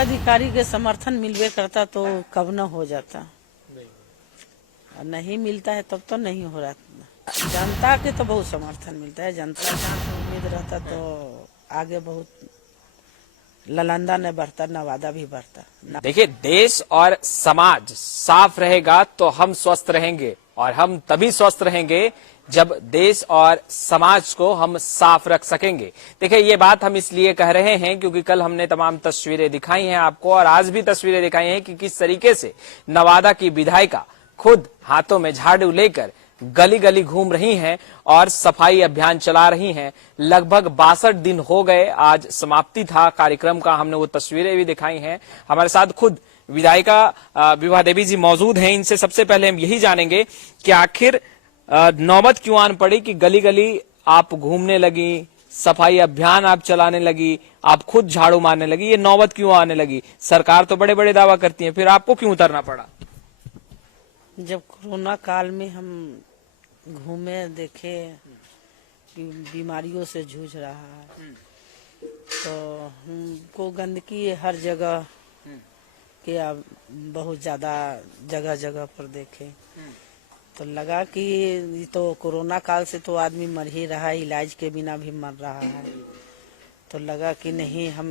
अधिकारी के समर्थन मिलवे करता तो कब न हो जाता, और नहीं मिलता है तब तो नहीं हो रहा। जनता के तो बहुत समर्थन मिलता है, जनता जहाँ से उम्मीद रहता तो आगे बहुत नालंदा न बढ़ता, नवादा भी बढ़ता। देखिए, देश और समाज साफ रहेगा तो हम स्वस्थ रहेंगे, और हम तभी स्वस्थ रहेंगे जब देश और समाज को हम साफ रख सकेंगे। देखिए, ये बात हम इसलिए कह रहे हैं क्योंकि कल हमने तमाम तस्वीरें दिखाई हैं आपको, और आज भी तस्वीरें दिखाई हैं कि किस तरीके से नवादा की विधायिका खुद हाथों में झाड़ू लेकर गली गली घूम रही हैं और सफाई अभियान चला रही हैं। लगभग 62 दिन हो गए, आज समाप्ति था कार्यक्रम का, हमने वो तस्वीरें भी दिखाई हैं। हमारे साथ खुद विधायिका विभा देवी जी मौजूद हैं। इनसे सबसे पहले हम यही जानेंगे कि आखिर नौबत क्यों आन पड़ी कि गली गली आप घूमने लगी, सफाई अभियान आप चलाने लगी, आप खुद झाड़ू मारने लगी, ये नौबत क्यों आने लगी? सरकार तो बड़े बड़े दावा करती है, फिर आपको क्यों उतरना पड़ा? जब कोरोना काल में हम घूमे, देखे कि बीमारियों से जूझ रहा है, तो हमको गंदगी हर जगह के अब बहुत ज्यादा जगह जगह पर देखे, तो लगा कि ये तो कोरोना काल से तो आदमी मर ही रहा है, इलाज के बिना भी मर रहा है। तो लगा कि नहीं, हम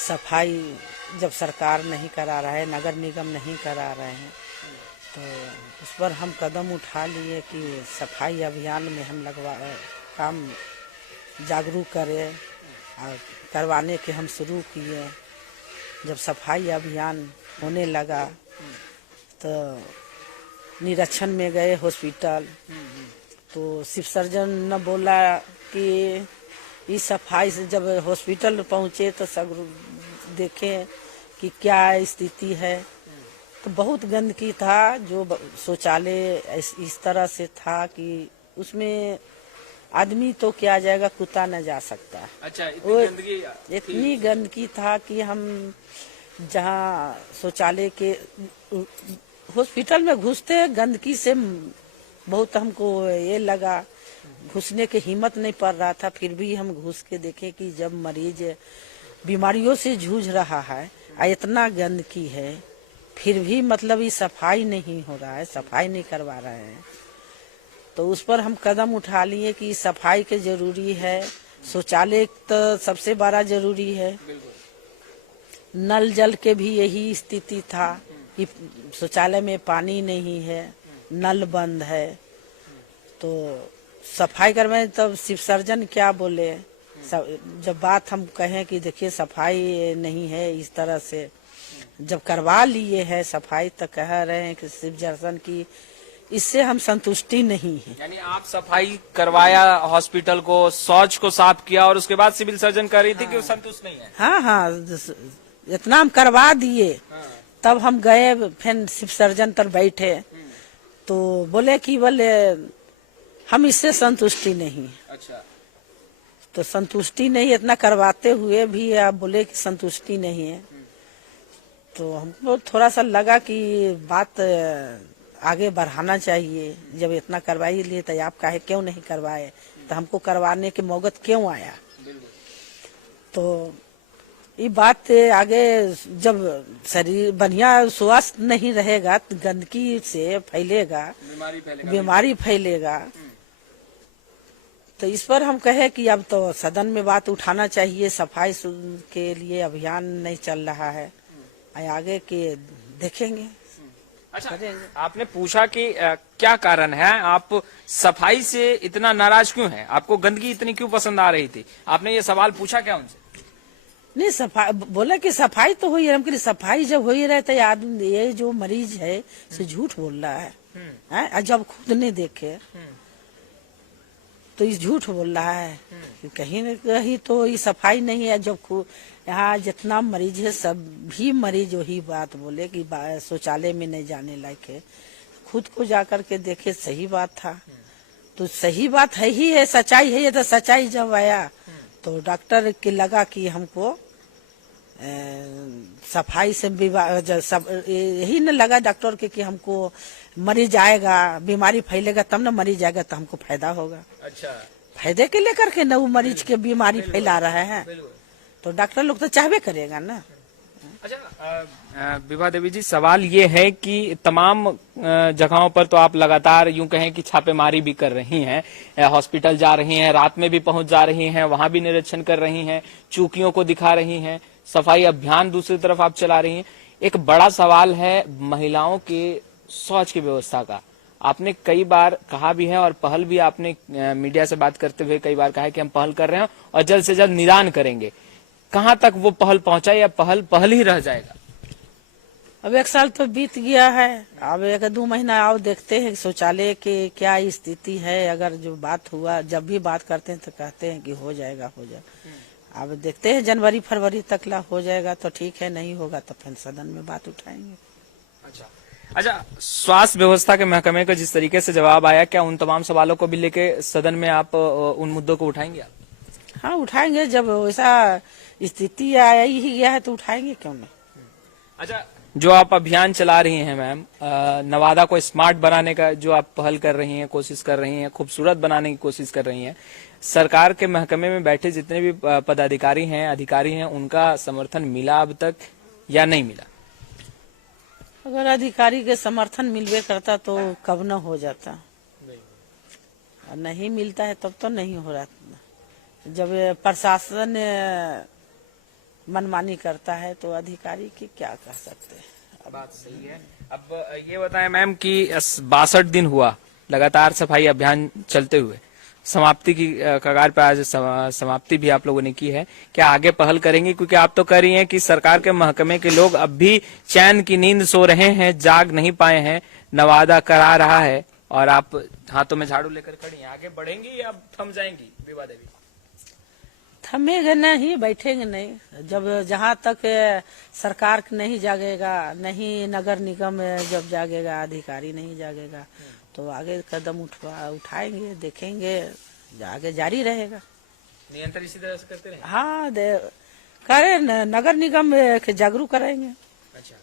सफाई जब सरकार नहीं करा रहा है, नगर निगम नहीं करा रहे हैं, तो उस पर हम कदम उठा लिए कि सफाई अभियान में हम काम जागरूक करें, और करवाने के हम शुरू किए। जब सफाई अभियान होने लगा तो निरीक्षण में गए हॉस्पिटल, तो शिव सर्जन ने बोला कि इस सफाई से, जब हॉस्पिटल पहुंचे तो सब देखे कि क्या स्थिति है, तो बहुत गंदगी था। जो शौचालय इस तरह से था कि उसमें आदमी तो क्या जाएगा, कुत्ता न जा सकता। अच्छा, इतनी गंदगी था कि हम जहाँ शौचालय के हॉस्पिटल में घुसते, गंदगी से बहुत हमको ये लगा, घुसने की हिम्मत नहीं पड़ रहा था। फिर भी हम घुस के देखे कि जब मरीज बीमारियों से जूझ रहा है, इतना गंदगी है, फिर भी मतलब ये सफाई नहीं हो रहा है, सफाई नहीं करवा रहे हैं, तो उस पर हम कदम उठा लिए कि सफाई के जरूरी है। शौचालय तो सबसे बड़ा जरूरी है। नल जल के भी यही स्थिति था कि शौचालय में पानी नहीं है, नल बंद है, तो सफाई करवाएं। तब शिव सर्जन क्या बोले, जब बात हम कहें कि देखिए सफाई नहीं है इस तरह से, जब करवा लिए है सफाई, तो कह रहे हैं कि शिव दर्शन की इससे हम संतुष्टि नहीं है। यानी आप सफाई करवाया, हॉस्पिटल को, शौच को साफ किया, और उसके बाद सिविल सर्जन कह रही थी कि वो संतुष्ट नहीं है। हाँ, इतना हम करवा दिए। तब हम गए, फिर शिव सर्जन पर बैठे, तो बोले कि हम इससे संतुष्टि नहीं। अच्छा, तो संतुष्टि नहीं, इतना करवाते हुए भी आप बोले कि संतुष्टि नहीं है, तो हमको थोड़ा सा लगा कि बात आगे बढ़ाना चाहिए। जब इतना करवाई लिए तो आप काहे क्यों नहीं करवाए, तो हमको करवाने के मौगत क्यों आया? तो ये बात आगे, जब शरीर बढ़िया स्वस्थ नहीं रहेगा तो गंदगी से फैलेगा, बीमारी फैलेगा। तो इस पर हम कहे कि अब तो सदन में बात उठाना चाहिए, सफाई के लिए अभियान नहीं चल रहा है, आगे के देखेंगे। अच्छा, आपने पूछा कि क्या कारण है, आप सफाई से इतना नाराज क्यों हैं? आपको गंदगी इतनी क्यों पसंद आ रही थी? आपने ये सवाल पूछा क्या उनसे? नहीं, सफाई बोला कि सफाई तो हुई है, हम सफाई जब हो ही रहे तो आदमी ये जो मरीज है से झूठ बोल रहा है, जब खुद नहीं देखे तो ये झूठ बोल रहा है कि कहीं न कहीं तो ये सफाई नहीं है। जब यहाँ जितना मरीज है सभी मरीज वही बात बोले कि शौचालय में नहीं जाने लायक है, खुद को जाकर के देखे, सही बात था। तो सही बात है ही है, सच्चाई है। ये तो सच्चाई जब आया तो डॉक्टर के लगा कि हमको सफाई से यही न लगा डॉक्टर के कि हमको मरीज आएगा, बीमारी फैलेगा तब न मरीज आएगा तो हमको फायदा होगा। अच्छा, फायदे के लेकर के न वो मरीज के बीमारी फैला रहे हैं, तो डॉक्टर लोग तो चाहबे करेगा ना। अच्छा विभा देवी जी, सवाल ये है कि तमाम जगहों पर तो आप लगातार यूं कहें कि छापेमारी भी कर रही हैं, हॉस्पिटल जा रही हैं, रात में भी पहुंच जा रही हैं, वहां भी निरीक्षण कर रही हैं, चूकियों को दिखा रही हैं, सफाई अभियान दूसरी तरफ आप चला रही हैं। एक बड़ा सवाल है महिलाओं के शौच की व्यवस्था का। आपने कई बार कहा भी है और पहल भी आपने मीडिया से बात करते हुए कई बार कहा है कि हम पहल कर रहे हैं और जल्द से जल्द निदान करेंगे। कहां तक वो पहल पहुंचा या पहल ही रह जाएगा? अब 1 साल तो बीत गया है, अब 1-2 महीना आओ देखते हैं शौचालय की क्या स्थिति है। अगर जो बात हुआ, जब भी बात करते हैं तो कहते हैं कि हो जाएगा। अब देखते हैं जनवरी फरवरी तक ला हो जाएगा तो ठीक है, नहीं होगा तो फिर सदन में बात उठाएंगे। अच्छा, स्वास्थ्य व्यवस्था के महकमे का जिस तरीके से जवाब आया, क्या उन तमाम सवालों को भी लेके सदन में आप उन मुद्दों को उठाएंगे आप? हाँ उठाएंगे, जब वैसा स्थिति आ ही गया है तो उठाएंगे, क्यों नहीं। अच्छा, जो आप अभियान चला रही हैं मैम, नवादा को स्मार्ट बनाने का जो आप पहल कर रही हैं, कोशिश कर रही हैं, खूबसूरत बनाने की कोशिश कर रही हैं, सरकार के महकमे में बैठे जितने भी पदाधिकारी हैं, अधिकारी हैं, उनका समर्थन मिला अब तक या नहीं मिला? अगर अधिकारी के समर्थन मिलवे करता तो कब न हो जाता, नहीं मिलता है तब तो नहीं हो रहा। जब प्रशासन मनमानी करता है तो अधिकारी की क्या कह सकते हैं। बात सही है। अब ये बताएं मैम कि 62 दिन हुआ लगातार सफाई अभियान चलते हुए, समाप्ति की कगार पर आज समाप्ति भी आप लोगों ने की है। क्या आगे पहल करेंगे? क्योंकि आप तो कह रही हैं कि सरकार के महकमे के लोग अब भी चैन की नींद सो रहे हैं, जाग नहीं पाए हैं, नवादा करा रहा है और आप हाथों में झाड़ू लेकर खड़ी हैं। आगे बढ़ेंगी या थम जाएंगी विभा देवी? थमेंगे नहीं, बैठेंगे नहीं। जब जहाँ तक सरकार नहीं जागेगा, नहीं नगर निगम जब जागेगा, अधिकारी नहीं जागेगा तो आगे कदम उठाएंगे, देखेंगे, आगे जारी रहेगा। नियंत्रण इसी तरह से करते रहेंगे? हाँ करें, नगर निगम जागरूक करेंगे। अच्छा,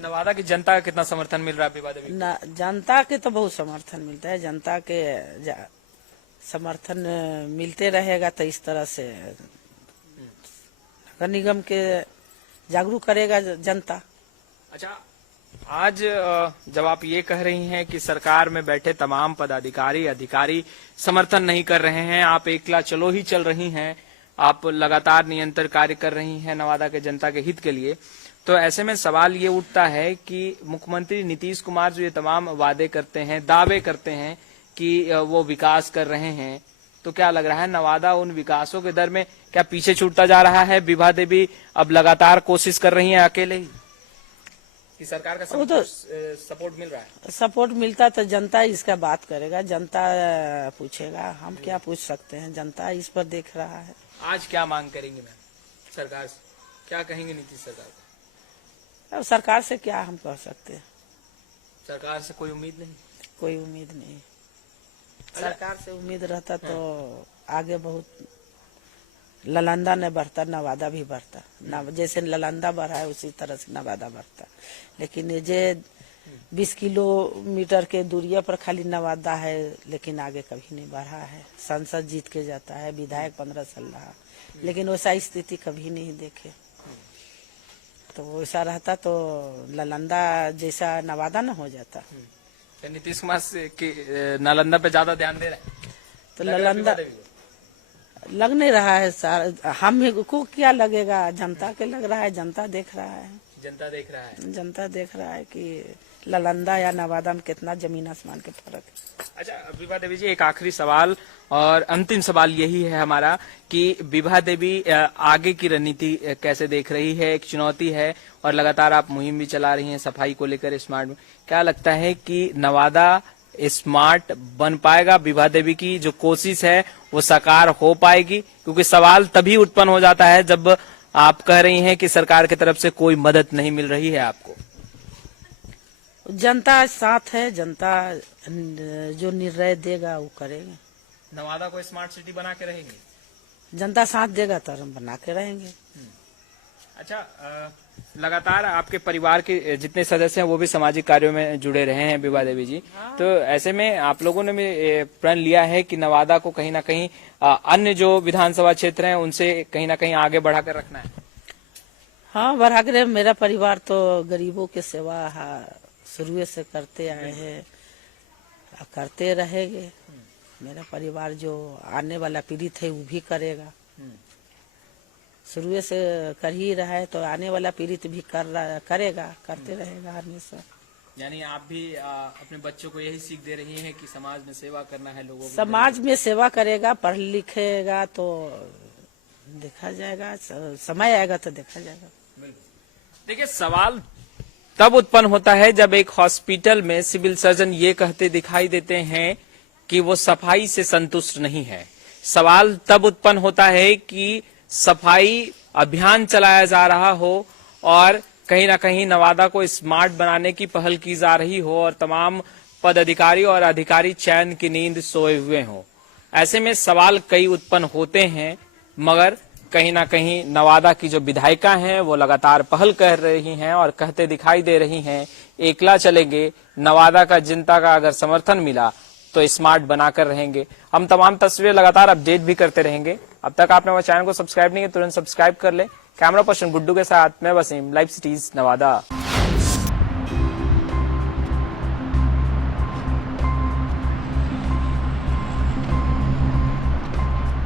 नवादा की जनता का कितना समर्थन मिल रहा है विभा देवी? जनता के तो बहुत समर्थन मिलता है, जनता के समर्थन मिलते रहेगा तो इस तरह से नगर निगम के जागरूक करेगा जनता। अच्छा, आज जब आप ये कह रही हैं कि सरकार में बैठे तमाम पदाधिकारी अधिकारी समर्थन नहीं कर रहे हैं, आप एकला चलो ही चल रही हैं, आप लगातार निरंतर कार्य कर रही हैं नवादा के जनता के हित के लिए, तो ऐसे में सवाल ये उठता है कि मुख्यमंत्री नीतीश कुमार जो ये तमाम वादे करते हैं, दावे करते हैं कि वो विकास कर रहे हैं, तो क्या लग रहा है नवादा उन विकासों के दर में क्या पीछे छूटता जा रहा है? विभा देवी अब लगातार कोशिश कर रही हैं अकेले ही कि सरकार का सपोर्ट मिल रहा है? सपोर्ट मिलता तो जनता इसका बात करेगा, जनता पूछेगा, हम क्या पूछ सकते हैं, जनता इस पर देख रहा है। आज क्या मांग करेंगे मैम सरकार से, क्या कहेंगे नीतीश सरकार को? अब सरकार से क्या हम कह सकते हैं, सरकार से कोई उम्मीद नहीं? कोई उम्मीद नहीं। सरकार से उम्मीद रहता तो आगे बहुत ललंदा न बढ़ता, नवादा भी बढ़ता। जैसे ललंदा बढ़ा है उसी तरह से नवादा बढ़ता, लेकिन ये जे 20 किलोमीटर के दूरिया पर खाली नवादा है, लेकिन आगे कभी नहीं बढ़ा है। संसद जीत के जाता है, विधायक 15 साल रहा, लेकिन वैसा स्थिति कभी नहीं देखे। तो वैसा रहता तो ललंदा जैसा नवादा न हो जाता। नीतीश कुमार की नालंदा पे ज्यादा ध्यान दे रहे हैं तो ललंदा लग नहीं रहा है सर, हम को क्या लगेगा, जनता के लग रहा है, जनता देख रहा है। जनता देख रहा है, जनता देख रहा है कि ललंदा या नवादा में कितना जमीन आसमान के फर्क है। अच्छा विभा देवी जी, एक आखिरी सवाल और अंतिम सवाल यही है हमारा कि विभा देवी आगे की रणनीति कैसे देख रही है? एक चुनौती है और लगातार आप मुहिम भी चला रही हैं सफाई को लेकर, स्मार्ट में। क्या लगता है कि नवादा स्मार्ट बन पाएगा? विभा देवी की जो कोशिश है वो साकार हो पाएगी? क्योंकि सवाल तभी उत्पन्न हो जाता है जब आप कह रही हैं कि सरकार की तरफ से कोई मदद नहीं मिल रही है आपको। जनता साथ है, जनता जो निर्णय देगा वो करेंगे। नवादा को स्मार्ट सिटी बना के रहेंगे? जनता साथ देगा तो हम बना के रहेंगे। अच्छा, लगातार आपके परिवार के जितने सदस्य हैं वो भी सामाजिक कार्यों में जुड़े रहे हैं विभा देवी जी, तो ऐसे में आप लोगों ने भी प्रण लिया है कि नवादा को कहीं ना कहीं अन्य जो विधानसभा क्षेत्र हैं उनसे कहीं ना कहीं आगे बढ़ाकर रखना है? हाँ, बराबर मेरा परिवार तो गरीबों की सेवा शुरू से करते आए हैं और करते रहेंगे। मेरा परिवार जो आने वाला पीढ़ी है वो भी करेगा, शुरू से कर ही रहा है तो आने वाला पीढ़ी भी करेगा, करते रहेगा हमेशा। यानी आप भी अपने बच्चों को यही सीख दे रही हैं कि समाज में सेवा करना है, लोगों को समाज में सेवा करेगा, पढ़ लिखेगा तो देखा जाएगा, समय आएगा तो देखा जाएगा। देखिए, सवाल तब उत्पन्न होता है जब एक हॉस्पिटल में सिविल सर्जन ये कहते दिखाई देते हैं कि वो सफाई से संतुष्ट नहीं है। सवाल तब उत्पन्न होता है कि सफाई अभियान चलाया जा रहा हो और कहीं ना कहीं नवादा को स्मार्ट बनाने की पहल की जा रही हो और तमाम पदाधिकारी और अधिकारी चैन की नींद सोए हुए हों। ऐसे में सवाल कई उत्पन्न होते हैं, मगर कहीं ना कहीं नवादा की जो विधायिका हैं वो लगातार पहल कर रही हैं और कहते दिखाई दे रही हैं, एकला चलेंगे, नवादा का जनता का अगर समर्थन मिला तो स्मार्ट बनाकर रहेंगे। हम तमाम तस्वीरें लगातार अपडेट भी करते रहेंगे। अब तक आपने हमारे चैनल को सब्सक्राइब नहीं किया, तुरंत सब्सक्राइब कर ले। कैमरा पर्सन गुड्डू के साथ मैं वसीम, लाइव सिटीज नवादा।